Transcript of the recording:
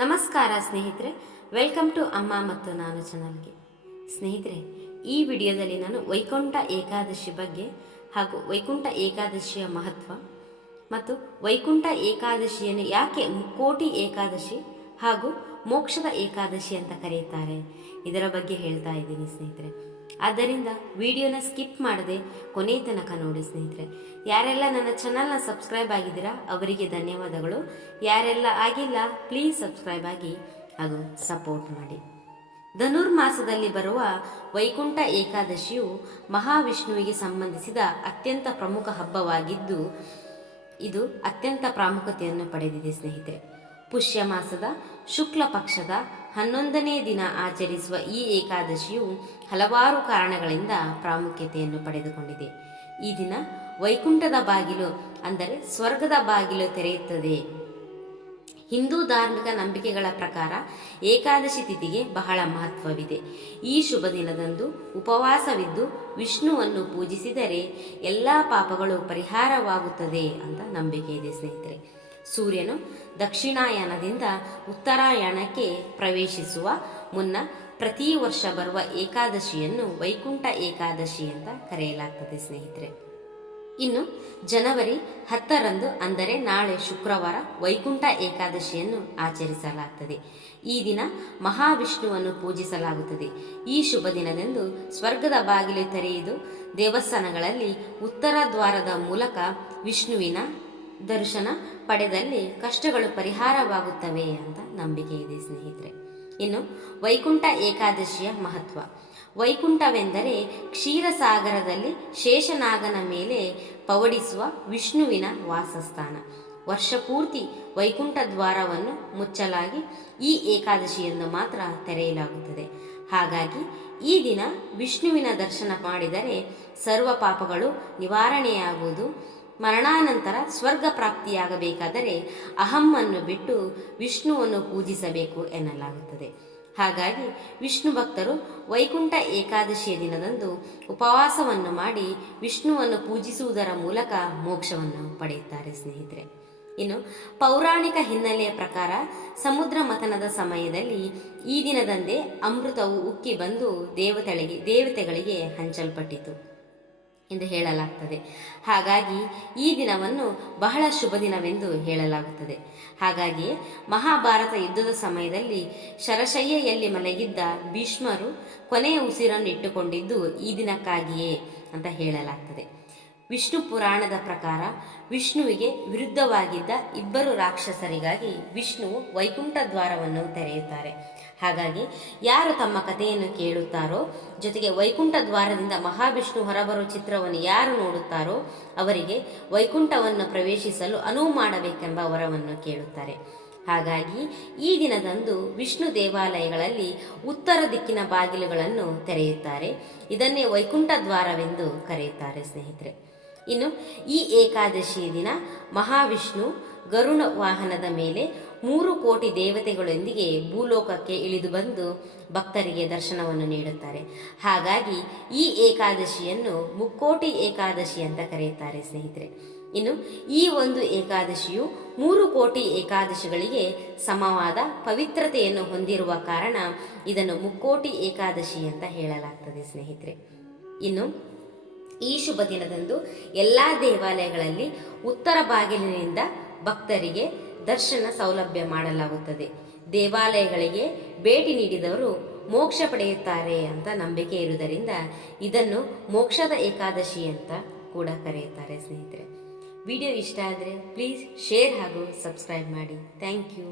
ನಮಸ್ಕಾರ ಸ್ನೇಹಿತರೆ, welcome to ಅಮ್ಮ ಮತ್ತು ನಾನು ಚಾನಲ್ಗೆ. ಸ್ನೇಹಿತರೆ, ಈ ವಿಡಿಯೋದಲ್ಲಿ ನಾನು ವೈಕುಂಠ ಏಕಾದಶಿ ಬಗ್ಗೆ ಹಾಗೂ ವೈಕುಂಠ ಏಕಾದಶಿಯ ಮಹತ್ವ ಮತ್ತು ವೈಕುಂಠ ಏಕಾದಶಿಯನ್ನು ಯಾಕೆ ಮುಕ್ಕೋಟಿ ಏಕಾದಶಿ ಹಾಗೂ ಮೋಕ್ಷದ ಏಕಾದಶಿ ಅಂತ ಕರೆಯುತ್ತಾರೆ ಇದರ ಬಗ್ಗೆ ಹೇಳ್ತಾ ಇದ್ದೀನಿ ಸ್ನೇಹಿತರೆ. ಆದ್ದರಿಂದ ವಿಡಿಯೋನ ಸ್ಕಿಪ್ ಮಾಡದೆ ಕೊನೆ ತನಕ ನೋಡಿ ಸ್ನೇಹಿತರೆ. ಯಾರೆಲ್ಲ ನನ್ನ ಚಾನಲ್ನ ಸಬ್ಸ್ಕ್ರೈಬ್ ಆಗಿದ್ದೀರಾ ಅವರಿಗೆ ಧನ್ಯವಾದಗಳು. ಯಾರೆಲ್ಲ ಆಗಿಲ್ಲ ಪ್ಲೀಸ್ ಸಬ್ಸ್ಕ್ರೈಬ್ ಆಗಿ ಹಾಗೂ ಸಪೋರ್ಟ್ ಮಾಡಿ. ಧನುರ್ಮಾಸದಲ್ಲಿ ಬರುವ ವೈಕುಂಠ ಏಕಾದಶಿಯು ಮಹಾವಿಷ್ಣುವಿಗೆ ಸಂಬಂಧಿಸಿದ ಅತ್ಯಂತ ಪ್ರಮುಖ ಹಬ್ಬವಾಗಿದ್ದು ಇದು ಅತ್ಯಂತ ಪ್ರಾಮುಖ್ಯತೆಯನ್ನು ಪಡೆದಿದೆ ಸ್ನೇಹಿತರೆ. ಪುಷ್ಯ ಮಾಸದ ಶುಕ್ಲ ಪಕ್ಷದ 11ನೇ ದಿನ ಆಚರಿಸುವ ಈ ಏಕಾದಶಿಯು ಹಲವಾರು ಕಾರಣಗಳಿಂದ ಪ್ರಾಮುಖ್ಯತೆಯನ್ನು ಪಡೆದುಕೊಂಡಿದೆ. ಈ ದಿನ ವೈಕುಂಠದ ಬಾಗಿಲು ಅಂದರೆ ಸ್ವರ್ಗದ ಬಾಗಿಲು ತೆರೆಯುತ್ತದೆ. ಹಿಂದೂ ಧಾರ್ಮಿಕ ನಂಬಿಕೆಗಳ ಪ್ರಕಾರ ಏಕಾದಶಿ ತಿಥಿಗೆ ಬಹಳ ಮಹತ್ವವಿದೆ. ಈ ಶುಭ ದಿನದಂದು ಉಪವಾಸವಿದ್ದು ವಿಷ್ಣುವನ್ನು ಪೂಜಿಸಿದರೆ ಎಲ್ಲ ಪಾಪಗಳು ಪರಿಹಾರವಾಗುತ್ತದೆ ಅಂತ ನಂಬಿಕೆ ಇದೆ ಸ್ನೇಹಿತರೆ. ಸೂರ್ಯನು ದಕ್ಷಿಣಾಯನದಿಂದ ಉತ್ತರಾಯಣಕ್ಕೆ ಪ್ರವೇಶಿಸುವ ಮುನ್ನ ಪ್ರತಿ ವರ್ಷ ಬರುವ ಏಕಾದಶಿಯನ್ನು ವೈಕುಂಠ ಏಕಾದಶಿ ಅಂತ ಕರೆಯಲಾಗ್ತದೆ ಸ್ನೇಹಿತರೆ. ಇನ್ನು ಜನವರಿ 10ರಂದು ಅಂದರೆ ನಾಳೆ ಶುಕ್ರವಾರ ವೈಕುಂಠ ಏಕಾದಶಿಯನ್ನು ಆಚರಿಸಲಾಗುತ್ತದೆ. ಈ ದಿನ ಮಹಾವಿಷ್ಣುವನ್ನು ಪೂಜಿಸಲಾಗುತ್ತದೆ. ಈ ಶುಭ ದಿನದಂದು ಸ್ವರ್ಗದ ಬಾಗಿಲು ತೆರೆಯುವುದು ದೇವಸ್ಥಾನಗಳಲ್ಲಿ ಉತ್ತರ ದ್ವಾರದ ಮೂಲಕ ವಿಷ್ಣುವಿನ ದರ್ಶನ ಪಡೆದಲ್ಲಿ ಕಷ್ಟಗಳು ಪರಿಹಾರವಾಗುತ್ತವೆ ಅಂತ ನಂಬಿಕೆ ಇದೆ ಸ್ನೇಹಿತರೆ. ಇನ್ನು ವೈಕುಂಠ ಏಕಾದಶಿಯ ಮಹತ್ವ. ವೈಕುಂಠವೆಂದರೆ ಕ್ಷೀರಸಾಗರದಲ್ಲಿ ಶೇಷನಾಗನ ಮೇಲೆ ಪವಡಿಸುವ ವಿಷ್ಣುವಿನ ವಾಸಸ್ಥಾನ. ವರ್ಷ ಪೂರ್ತಿ ವೈಕುಂಠ ದ್ವಾರವನ್ನು ಮುಚ್ಚಲಾಗಿ ಈ ಏಕಾದಶಿಯನ್ನು ಮಾತ್ರ ತೆರೆಯಲಾಗುತ್ತದೆ. ಹಾಗಾಗಿ ಈ ದಿನ ವಿಷ್ಣುವಿನ ದರ್ಶನ ಮಾಡಿದರೆ ಸರ್ವ ಪಾಪಗಳು ನಿವಾರಣೆಯಾಗುವುದು. ಮರಣಾನಂತರ ಸ್ವರ್ಗ ಪ್ರಾಪ್ತಿಯಾಗಬೇಕಾದರೆ ಅಹಮ್ಮನ್ನು ಬಿಟ್ಟು ವಿಷ್ಣುವನ್ನು ಪೂಜಿಸಬೇಕು ಎನ್ನಲಾಗುತ್ತದೆ. ಹಾಗಾಗಿ ವಿಷ್ಣು ಭಕ್ತರು ವೈಕುಂಠ ಏಕಾದಶಿಯ ದಿನದಂದು ಉಪವಾಸವನ್ನು ಮಾಡಿ ವಿಷ್ಣುವನ್ನು ಪೂಜಿಸುವುದರ ಮೂಲಕ ಮೋಕ್ಷವನ್ನು ಪಡೆಯುತ್ತಾರೆ ಸ್ನೇಹಿತರೆ. ಇನ್ನು ಪೌರಾಣಿಕ ಹಿನ್ನೆಲೆಯ ಪ್ರಕಾರ ಸಮುದ್ರ ಮಥನದ ಸಮಯದಲ್ಲಿ ಈ ದಿನದಂದೇ ಅಮೃತವು ಉಕ್ಕಿ ಬಂದು ದೇವತೆಗಳಿಗೆ ಹಂಚಲ್ಪಟ್ಟಿತು ಎಂದು ಹೇಳಲಾಗ್ತದೆ. ಹಾಗಾಗಿ ಈ ದಿನವನ್ನು ಬಹಳ ಶುಭ ದಿನವೆಂದು ಹೇಳಲಾಗುತ್ತದೆ. ಹಾಗಾಗಿ ಮಹಾಭಾರತ ಯುದ್ಧದ ಸಮಯದಲ್ಲಿ ಶರಶಯ್ಯೆಯಲ್ಲಿ ಮಲಗಿದ್ದ ಭೀಷ್ಮರು ಕೊನೆಯ ಉಸಿರನ್ನು ಇಟ್ಟುಕೊಂಡಿದ್ದು ಈ ದಿನಕ್ಕಾಗಿಯೇ ಅಂತ ಹೇಳಲಾಗ್ತದೆ. ವಿಷ್ಣು ಪುರಾಣದ ಪ್ರಕಾರ ವಿಷ್ಣುವಿಗೆ ವಿರುದ್ಧವಾಗಿದ್ದ ಇಬ್ಬರು ರಾಕ್ಷಸರಿಗಾಗಿ ವಿಷ್ಣುವು ವೈಕುಂಠ ದ್ವಾರವನ್ನು ತೆರೆಯುತ್ತಾರೆ. ಹಾಗಾಗಿ ಯಾರು ತಮ್ಮ ಕಥೆಯನ್ನು ಕೇಳುತ್ತಾರೋ ಜೊತೆಗೆ ವೈಕುಂಠ ದ್ವಾರದಿಂದ ಮಹಾವಿಷ್ಣು ಹೊರಬರುವ ಚಿತ್ರವನ್ನು ಯಾರು ನೋಡುತ್ತಾರೋ ಅವರಿಗೆ ವೈಕುಂಠವನ್ನು ಪ್ರವೇಶಿಸಲು ಅನುವು ಮಾಡಬೇಕೆಂಬ ವರವನ್ನು ಕೇಳುತ್ತಾರೆ. ಹಾಗಾಗಿ ಈ ದಿನದಂದು ವಿಷ್ಣು ದೇವಾಲಯಗಳಲ್ಲಿ ಉತ್ತರ ದಿಕ್ಕಿನ ಬಾಗಿಲುಗಳನ್ನು ತೆರೆಯುತ್ತಾರೆ. ಇದನ್ನೇ ವೈಕುಂಠ ದ್ವಾರವೆಂದು ಕರೆಯುತ್ತಾರೆ ಸ್ನೇಹಿತರೆ. ಇನ್ನು ಈ ಏಕಾದಶಿಯ ದಿನ ಮಹಾವಿಷ್ಣು ಗರುಡ ವಾಹನದ ಮೇಲೆ 3 ಕೋಟಿ ದೇವತೆಗಳೊಂದಿಗೆ ಭೂಲೋಕಕ್ಕೆ ಇಳಿದು ಬಂದು ಭಕ್ತರಿಗೆ ದರ್ಶನವನ್ನು ನೀಡುತ್ತಾರೆ. ಹಾಗಾಗಿ ಈ ಏಕಾದಶಿಯನ್ನು ಮುಕ್ಕೋಟಿ ಏಕಾದಶಿ ಅಂತ ಕರೆಯುತ್ತಾರೆ ಸ್ನೇಹಿತರೆ. ಇನ್ನು ಈ ಒಂದು ಏಕಾದಶಿಯು 3 ಕೋಟಿ ಏಕಾದಶಿಗಳಿಗೆ ಸಮವಾದ ಪವಿತ್ರತೆಯನ್ನು ಹೊಂದಿರುವ ಕಾರಣ ಇದನ್ನು ಮುಕ್ಕೋಟಿ ಏಕಾದಶಿ ಅಂತ ಹೇಳಲಾಗ್ತದೆ ಸ್ನೇಹಿತರೆ. ಇನ್ನು ಈ ಶುಭ ದಿನದಂದು ಎಲ್ಲ ದೇವಾಲಯಗಳಲ್ಲಿ ಉತ್ತರ ಬಾಗಿಲಿನಿಂದ ಭಕ್ತರಿಗೆ ದರ್ಶನ ಸೌಲಭ್ಯ ಮಾಡಲಾಗುತ್ತದೆ. ದೇವಾಲಯಗಳಿಗೆ ಭೇಟಿ ನೀಡಿದವರು ಮೋಕ್ಷ ಪಡೆಯುತ್ತಾರೆ ಅಂತ ನಂಬಿಕೆ ಇರುವುದರಿಂದ ಇದನ್ನು ಮೋಕ್ಷದ ಏಕಾದಶಿ ಅಂತ ಕೂಡ ಕರೆಯುತ್ತಾರೆ ಸ್ನೇಹಿತರೆ. ವಿಡಿಯೋ ಇಷ್ಟ ಆದರೆ ಪ್ಲೀಸ್ ಶೇರ್ ಹಾಗೂ ಸಬ್ಸ್ಕ್ರೈಬ್ ಮಾಡಿ. Thank you.